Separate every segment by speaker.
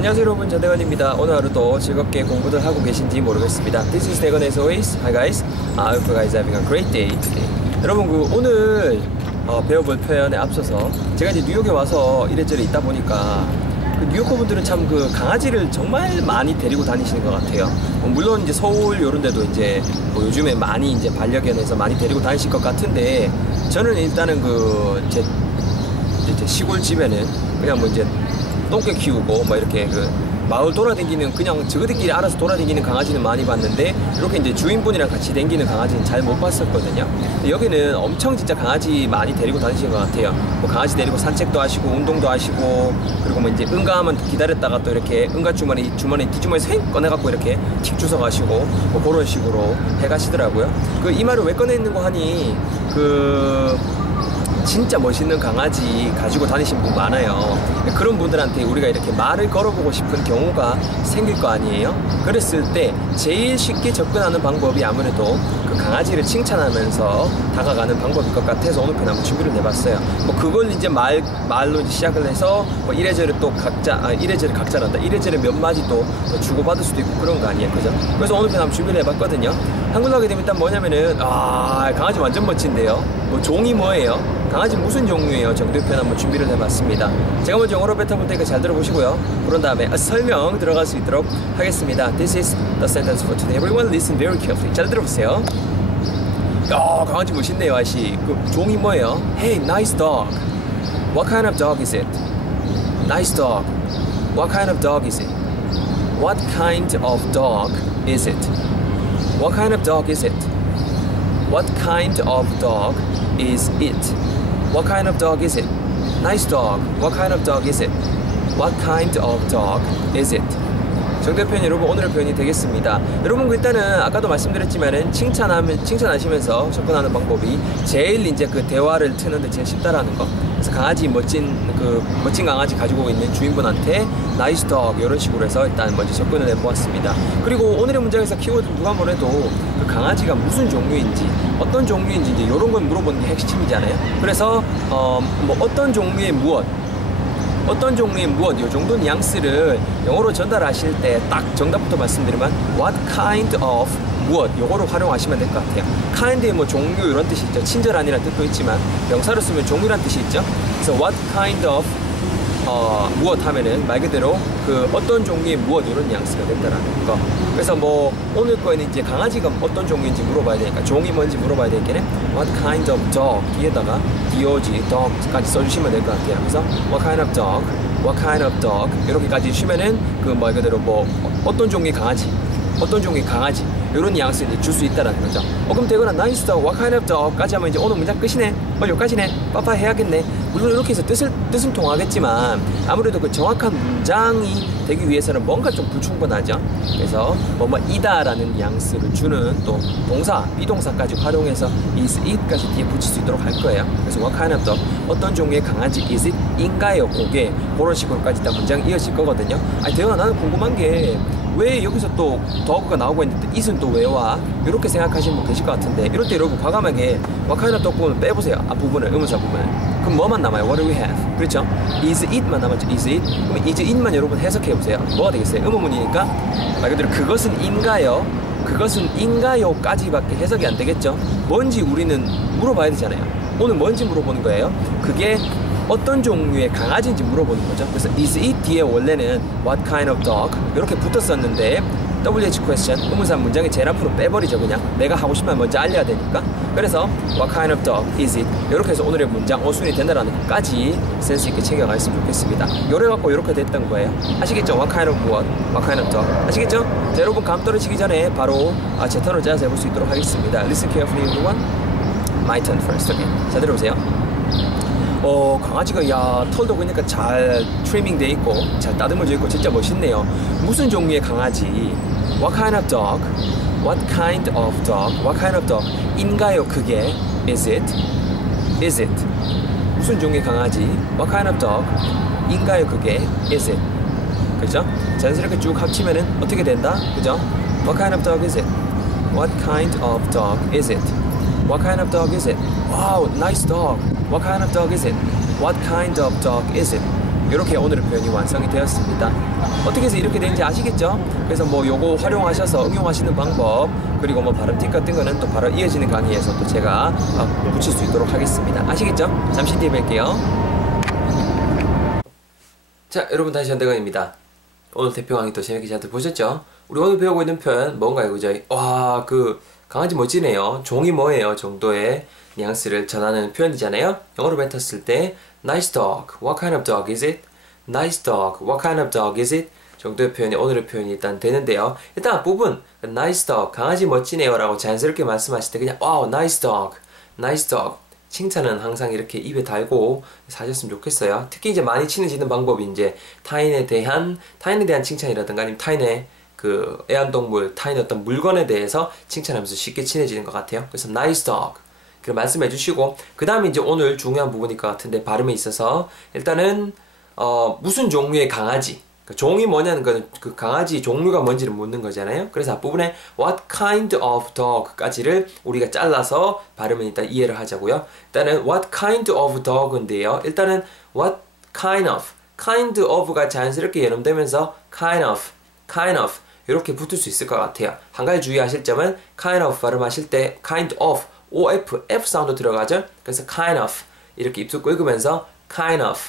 Speaker 1: 안녕하세요 여러분. 전대건입니다. 오늘 하루도 즐겁게 공부들 하고 계신지 모르겠습니다. This is 대건 as always Hi guys. I hope you guys having a great day today. 여러분 그 오늘 어, 배워볼 표현에 앞서서 제가 이제 뉴욕에 와서 이래저래 있다 보니까 그 뉴요커 분들은 참 그 강아지를 정말 많이 데리고 다니시는 것 같아요. 뭐 물론 이제 서울 이런 데도 이제 뭐 요즘에 많이 이제 반려견에서 많이 데리고 다니실 것 같은데 저는 일단은 그제 이제 시골집에는 그냥 뭐 이제 똥개 키우고 뭐 이렇게 그 마을 돌아다니는 그냥 저희들끼리 알아서 돌아다니는 강아지는 많이 봤는데 이렇게 이제 주인분이랑 같이 다니는 강아지는 잘 못 봤었거든요. 여기는 엄청 진짜 강아지 많이 데리고 다니시는 것 같아요. 뭐 강아지 데리고 산책도 하시고 운동도 하시고 그리고 뭐 이제 응가하면 기다렸다가 또 이렇게 응가 주머니 주머니 뒷주머니 생 꺼내갖고 이렇게 틱 주워 가시고 뭐 그런 식으로 해가시더라고요. 그 이 말을 왜 꺼내 있는 거 하니 그 진짜 멋있는 강아지 가지고 다니신 분 많아요. 그런 분들한테 우리가 이렇게 말을 걸어보고 싶은 경우가 생길 거 아니에요? 그랬을 때 제일 쉽게 접근하는 방법이 아무래도 그 강아지를 칭찬하면서 다가가는 방법일 것 같아서 오늘 편 한번 준비를 해봤어요. 뭐 그걸 이제 말, 말로 이제 시작을 해서 뭐 이래저래 또 각자, 아, 이래저래 각자란다. 이래저래 몇 마디 또 주고받을 수도 있고 그런 거 아니에요? 그죠? 그래서 오늘 편 한번 준비를 해봤거든요. 한글로 하게 되면 일단 뭐냐면은, 아, 강아지 완전 멋진데요? 뭐 종이 뭐예요? 강아지 무슨 종류예요? 정도의 편 한번 준비를 해봤습니다. 제가 먼저 영어로 뱉어볼 테니까 잘 들어보시고요. 그런 다음에 설명 들어갈 수 있도록 하겠습니다. This is the sentence for today. Everyone listen very carefully. 잘 들어보세요. 야, 강아지 멋있네요, 아씨. 그 종이 뭐예요? Hey, nice dog. What kind of dog is it? Nice dog. What kind of dog is it? What kind of dog is it? What kind of dog is it? What kind of dog is it? What kind of dog is it? Nice dog. What kind of dog is it? What kind of dog is it? 정답 표현 여러분 오늘의 표현이 되겠습니다. 여러분 그 일단은 아까도 말씀드렸지만은 칭찬하면 칭찬하시면서 접근하는 방법이 제일 이제 그 대화를 트는데 제일 쉽다라는 거. 그래서 강아지 멋진 그 멋진 강아지 가지고 있는 주인분한테 나이스 덕 이런 식으로 해서 일단 먼저 접근을 해보았습니다. 그리고 오늘의 문장에서 키워드 누가 뭐래도 그 강아지가 무슨 종류인지 어떤 종류인지 이제 이런 걸 물어보는 게 핵심이잖아요. 그래서 어 뭐 어떤 종류의 무엇 어떤 종류의 무엇 이 정도 뉘앙스를 영어로 전달하실 때 딱 정답부터 말씀드리면 what kind of 무엇 요거로 활용하시면 될 것 같아요. kind의 뭐 종류 이런 뜻이 있죠. 친절한이라는 뜻도 있지만 명사로 쓰면 종류란 뜻이 있죠. 그래서 what kind of 어, 무엇 하면은 말 그대로 그 어떤 종류의 무엇 이런 뉘앙스가 된다라는 거. 그래서 뭐 오늘 거에는 이제 강아지가 어떤 종류인지 물어봐야 되니까 종이 뭔지 물어봐야 되겠네. What kind of dog 뒤에다가 dog, dog까지 써주시면 될 것 같아요. 그래서 What kind of dog, What kind of dog 이렇게까지 주시면은 그 말 그대로 뭐 어떤 종류의 강아지, 어떤 종류의 강아지 이런 뉘앙스를 줄 수 있다라는 거죠. 어, 그럼 되거나 나이스 덕, what kind of dog까지 하면 이제 오늘 문장 끝이네. 어, 여기까지네. 빠빠 해야겠네. 물론 이렇게 해서 뜻을, 뜻은 통하겠지만 아무래도 그 정확한 문장이 되기 위해서는 뭔가 좀 불충분하죠. 그래서 뭐뭐 이다라는 뉘앙스를 주는 또 동사, 비동사까지 활용해서 is it까지 뒤에 붙일 수 있도록 할 거예요. 그래서 dog, 어떤 종류의 강아지 is it 인가요? 그게 그런 식으로까지 다 문장이 이어질 거거든요. 아니 대현아 나는 궁금한 게 왜 여기서 또 더그가 나오고 있는데 it은 또왜 와? 이렇게 생각하시는 분 계실 것 같은데 이럴 때 여러분 과감하게 와카이나 떡 부분을 빼보세요 앞부분을 의문사 부분을 그럼 뭐만 남아요? What do we have? 그렇죠? is it만 남았죠 is it 그럼 is it만 여러분 해석해보세요 뭐가 되겠어요? 의문문이니까 말 그대로 그것은 인가요? 그것은 인가요 까지밖에 해석이 안 되겠죠? 뭔지 우리는 물어봐야 되잖아요 오늘 뭔지 물어보는 거예요 그게 어떤 종류의 강아지인지 물어보는 거죠. 그래서 is it 뒤에 원래는 what kind of dog? 이렇게 붙었었는데 WH question 의문사 문장의 제일 앞으로 빼버리죠 그냥. 내가 하고 싶으면 먼저 알려야 되니까. 그래서 what kind of dog is it? 이렇게 해서 오늘의 문장 어순이 된다라는 것까지 센스 있게 챙겨가셨으면 좋겠습니다. 요래 갖고 이렇게 됐던 거예요. 아시겠죠? what kind of what what kind of dog. 아시겠죠? 자, 여러분 감 떨어지기 전에 바로 아, 제 턴을 짜서 해볼 수 있도록 하겠습니다. listen carefully everyone. my turn first okay? 자 들어보세요 어 강아지가 야 털도 그러니까 잘 트리밍 돼 있고 잘 따듬어져 있고 진짜 멋있네요 무슨 종류의 강아지 What kind of dog? What kind of dog? What kind of dog? 인가요 그게? Is it? Is it? 무슨 종류의 강아지? What kind of dog? 인가요 그게? Is it? 그죠? 자연스럽게 쭉 합치면은 어떻게 된다? 그죠? What kind of dog is it? What kind of dog is it? What kind of dog is it? Wow, nice dog. What kind of dog is it? What kind of dog is it? 이렇게 오늘의 표현이 완성이 되었습니다. 어떻게 해서 이렇게 되는지 아시겠죠? 그래서 뭐 요거 활용하셔서 응용하시는 방법 그리고 뭐 발음 팁 같은 거는 또 바로 이어지는 강의에서 또 제가 어, 붙일 수 있도록 하겠습니다. 아시겠죠? 잠시 뒤에 뵐게요. 자, 여러분 다시 현대건입니다. 오늘 대표 강의 또 재밌게 잘 보셨죠? 우리 오늘 배우고 있는 표현 뭔가요, 그죠? 와, 그 강아지 멋지네요. 종이 뭐예요? 정도의 뉘앙스를 전하는 표현이잖아요. 영어로 뱉었을 때 nice dog. What kind of dog is it? nice dog. What kind of dog is it? 정도의 표현이 오늘의 표현이 일단 되는데요. 일단 앞부분 nice dog. 강아지 멋지네요 라고 자연스럽게 말씀하실 때 그냥 wow, nice dog. nice dog. 칭찬은 항상 이렇게 입에 달고 사셨으면 좋겠어요. 특히 이제 많이 친해지는 방법이 이제 타인에 대한 타인에 대한 칭찬이라든가 아니면 타인의 그 애완동물, 타인의 어떤 물건에 대해서 칭찬하면서 쉽게 친해지는 것 같아요. 그래서 nice dog. 그 말씀해 주시고 그 다음에 이제 오늘 중요한 부분일 것 같은데 발음에 있어서 일단은 어 무슨 종류의 강아지 그 종이 뭐냐는 거는 그 강아지 종류가 뭔지를 묻는 거잖아요. 그래서 앞부분에 what kind of dog까지를 우리가 잘라서 발음은 일단 이해를 하자고요. 일단은 what kind of dog인데요. 일단은 what kind of kind of가 자연스럽게 연음되면서 kind of kind of 이렇게 붙을 수 있을 것 같아요. 한 가지 주의하실 점은 kind of 발음하실 때 kind of OF, F 사운드 들어가죠? 그래서 kind of 이렇게 입술 긁으면서 kind of,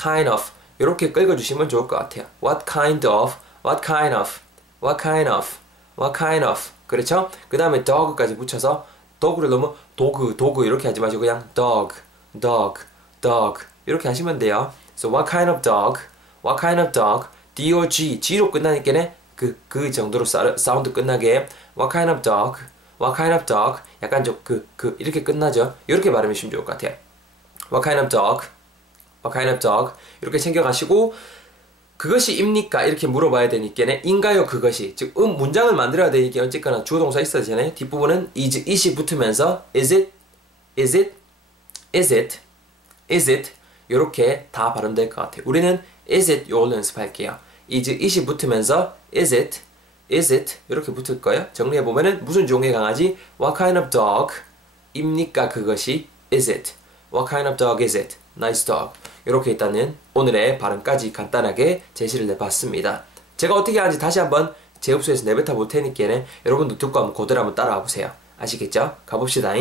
Speaker 1: kind of 이렇게 긁어주시면 좋을 것 같아요. What kind of, what kind of, what kind of, what kind of 그렇죠? 그 다음에 dog까지 붙여서 dog를 너무 도그, 도그 이렇게 하지 마시고 그냥 dog, dog, dog 이렇게 하시면 돼요. So what kind of dog, what kind of dog, D O G, G로 끝나니까는 그, 그 정도로 사운드 끝나게 what kind of dog, What kind of dog? 약간 좀 그, 그, 이렇게 끝나죠? 이렇게 발음하시면 좋을 것 같아요. What kind of dog? What kind of dog? 이렇게 챙겨가시고, 그것이 입니까? 이렇게 물어봐야 되니까, 인가요? 그것이. 즉, 음, 문장을 만들어야 되니까, 어쨌거나 주어 동사 있어야 되잖아요. 뒷부분은 is, it이 붙으면서, is it? is it? is it? is it? 이렇게 다 발음될 것 같아요. 우리는 is it? 요걸로 연습할게요. is, it이 붙으면서, is it? Is it? 이렇게 붙을 거예요. 정리해 보면은 무슨 종의 강아지? What kind of dog? 입니까 그것이? Is it? What kind of dog is it? Nice dog. 이렇게 일단은 오늘의 발음까지 간단하게 제시를 내봤습니다. 제가 어떻게 하는지 다시 한번 제 흡수에서 내뱉어 볼 테니까는 여러분도 듣고 한번 그대로 한번 따라와 보세요. 아시겠죠? 가봅시다.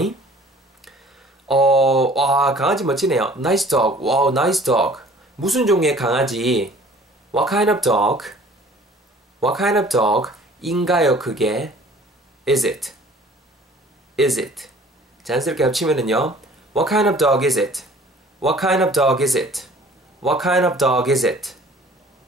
Speaker 1: 어, 와, 강아지 멋지네요. Nice dog. 와우, nice dog. 무슨 종의 강아지? What kind of dog? What kind of dog? 인가요 그게? Is it? Is it? 자연스럽게 합치면은요. What kind of dog is it? What kind of dog is it? What kind of dog is it?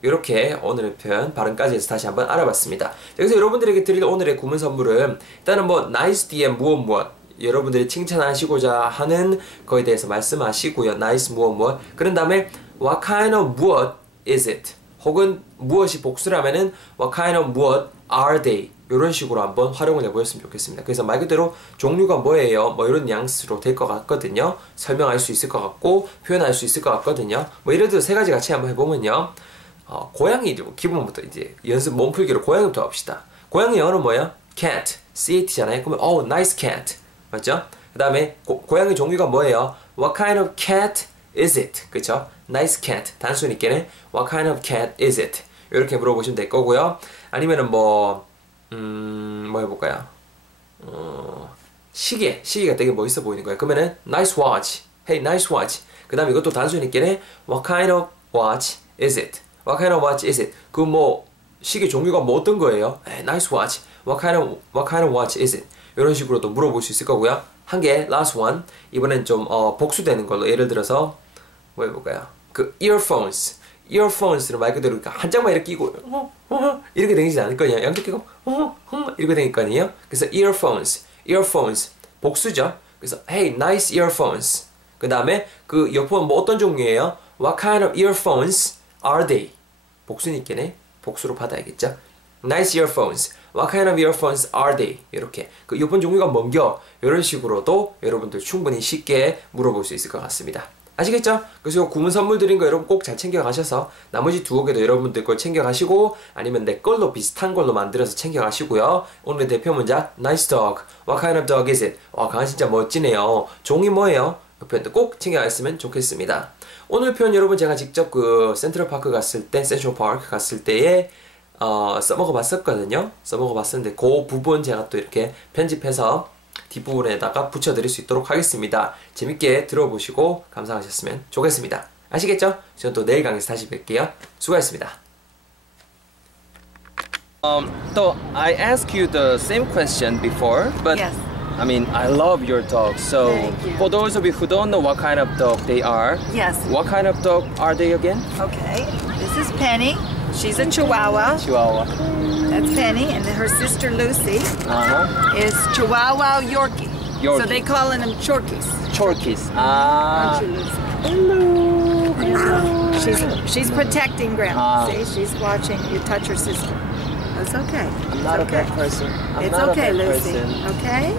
Speaker 1: 이렇게 오늘의 표현 발음까지 해서 다시 한번 알아봤습니다. 여기서 여러분들에게 드릴 오늘의 구문 선물은 일단은 뭐 nice 뒤에 무엇 무엇 여러분들이 칭찬하시고자 하는 거에 대해서 말씀하시고요. nice 무엇 무엇 그런 다음에 what kind of 무엇 is it? 혹은 무엇이 복수라면은 what kind of 무엇 are they? 이런 식으로 한번 활용을 해보셨으면 좋겠습니다. 그래서 말 그대로 종류가 뭐예요? 뭐 이런 뉘앙스로 될 것 같거든요. 설명할 수 있을 것 같고 표현할 수 있을 것 같거든요. 뭐 예를 들어 세 가지 같이 한번 해보면요. 어, 고양이 기본부터 이제 연습 몸풀기로 고양이부터 합시다. 고양이 영어로 뭐예요? cat, cat잖아요. 그러면 oh, nice cat 맞죠? 그 다음에 고양이 종류가 뭐예요? What kind of cat is it? 그쵸? Nice cat 단순히 있게는 What kind of cat is it? 이렇게 물어보시면 될 거고요. 아니면은 뭐, 음, 뭐 해볼까요? 어, 시계. 시계가 되게 멋있어 보이는 거예요. 그러면은, nice watch. Hey, nice watch. 그 다음에 이것도 단순히 있기는 what kind of watch is it? What kind of watch is it? 그 뭐, 시계 종류가 뭐 어떤 거예요? Hey, nice watch. What kind of, what kind of watch is it? 이런 식으로도 물어볼 수 있을 거고요. 한 개, last one. 이번엔 좀, 어, 복수되는 걸로. 예를 들어서, 뭐 해볼까요? 그, earphones. earphones를 말 그대로 한 장만 이렇게 끼고 어, 어, 이렇게 되지 않을 거냐 양쪽 끼고 어, 어, 이렇게 거 아니에요 그래서 earphones earphones 복수죠 그래서 hey nice earphones 그 다음에 그 이어폰 뭐 어떤 종류예요 what kind of earphones are they 복수니께네 복수로 받아야겠죠 nice earphones what kind of earphones are they 이렇게 그 이어폰 종류가 뭔겨 이런 식으로도 여러분들 충분히 쉽게 물어볼 수 있을 것 같습니다 아시겠죠? 그래서 구문 선물 드린 거 여러분 꼭 잘 챙겨 가셔서 나머지 두어 개도 여러분들 걸 챙겨 가시고 아니면 내 걸로 비슷한 걸로 만들어서 챙겨 가시고요. 오늘의 대표 문장 Nice dog. What kind of dog is it? 와 강아지 진짜 멋지네요. 종이 뭐예요? 이 표현도 꼭 챙겨갔으면 좋겠습니다. 오늘 표현 여러분 제가 직접 그 센트럴 파크 갔을 때, 센트럴 파크 갔을 때에 어, 써먹어 봤었거든요. 써먹어 봤었는데 그 부분 제가 또 이렇게 편집해서 뒷부분에다가 붙여드릴 수 있도록 하겠습니다. 재밌게 들어보시고 감상하셨으면 좋겠습니다. 아시겠죠? 저는 또 내일 강의에서 다시 뵐게요. 수고하셨습니다. Um, so I asked you the same question before, but Yes. I mean I love your dog. So for those of you who don't know what kind of dog they are, Yes. what kind of dog are they again?
Speaker 2: Okay. This is Penny. She's a Chihuahua. Chihuahua. That's Penny, and then her sister Lucy Uh-huh. is Chihuahua Yorkie. Yorkie. So they calling them Chorkies. Chorkies. Ah. Aren't you, Lucy?
Speaker 1: Hello. Hello.
Speaker 2: She's she's protecting Grandma. Ah. See, she's watching you touch her sister. That's okay.
Speaker 1: I'm not a it's okay. bad person.
Speaker 2: I'm it's okay, a Lucy. person. Okay.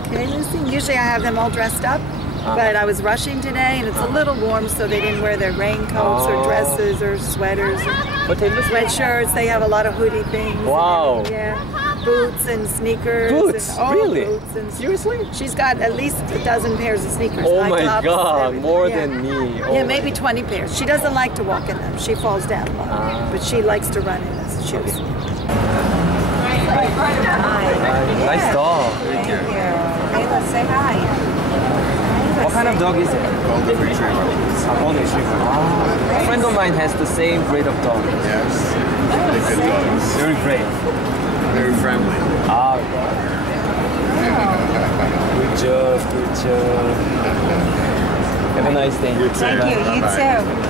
Speaker 2: Okay, Lucy. Usually I have them all dressed up. But I was rushing today, and it's a little warm, so they didn't wear their raincoats Oh. or dresses or sweaters or But they look sweatshirts. They have a lot of hoodie things. Wow. everything, Yeah. Boots and sneakers.
Speaker 1: Boots? And, oh, Really? Boots and
Speaker 2: Seriously? She's got at least a dozen pairs of sneakers.
Speaker 1: Oh my god, more Yeah. than me.
Speaker 2: Oh Yeah, maybe 20 pairs. She doesn't like to walk in them. She falls down a lot. Ah. But she likes to run in those shoes.
Speaker 1: Nice dog.
Speaker 2: Thank you. Hey, let's say hi.
Speaker 1: What kind of dog is it? Golden Retriever. Golden Retriever. Ah. A friend of mine has the same breed of dog. Yes. Really good dogs. Very great.
Speaker 3: Very friendly. Ah.
Speaker 1: Good job, good job. Have a nice day. You
Speaker 2: too. Thank you. You Bye-bye. too.